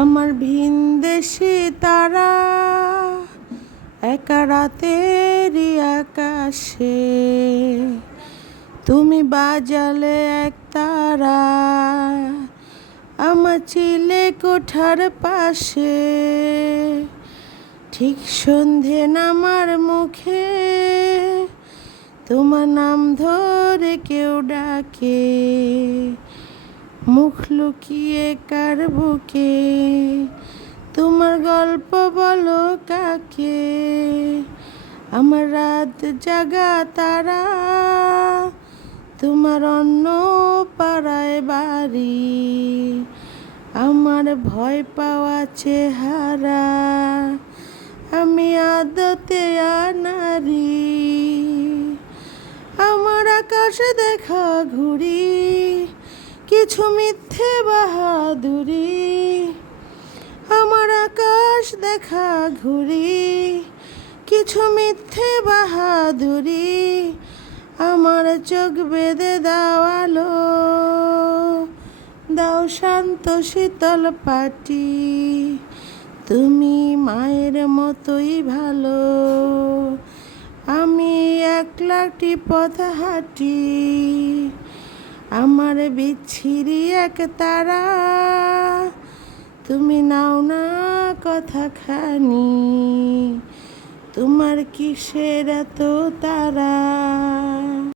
আমার ভিনদেশি তারা একা রাতেরই আকাশে, তুমি বাজালে এক তারা আমার চিলে কোঠার পাশে। ঠিক সন্ধে নামার মুখে তোমার নাম ধরে কেউ ডাকে, মুখ লুকিয়ে কার বুকে তোমার গল্প বলো কাকে। আমার রাত জাগা তারা তোমার অন্য পাড়ায় বাড়ি, আমার ভয় পাওয়া চেহারা আমি আদতে নারী। আমার আকাশে দেখা ঘুড়ি কিছু মিথ্যে বাহাদুরি, আমার আকাশ দেখা ঘুড়ি কিছু মিথ্যে বাহাদুরি। আমার চোখ বেঁধে দাও আলো, দাও শান্ত শীতল পাটি, তুমি মায়ের মতোই ভালো, আমি একলাটি পথ হাঁটি। আমার বিচ্ছিরি এক তারা তুমি নাও না কথাখানি, তোমার কিসের এত তারা।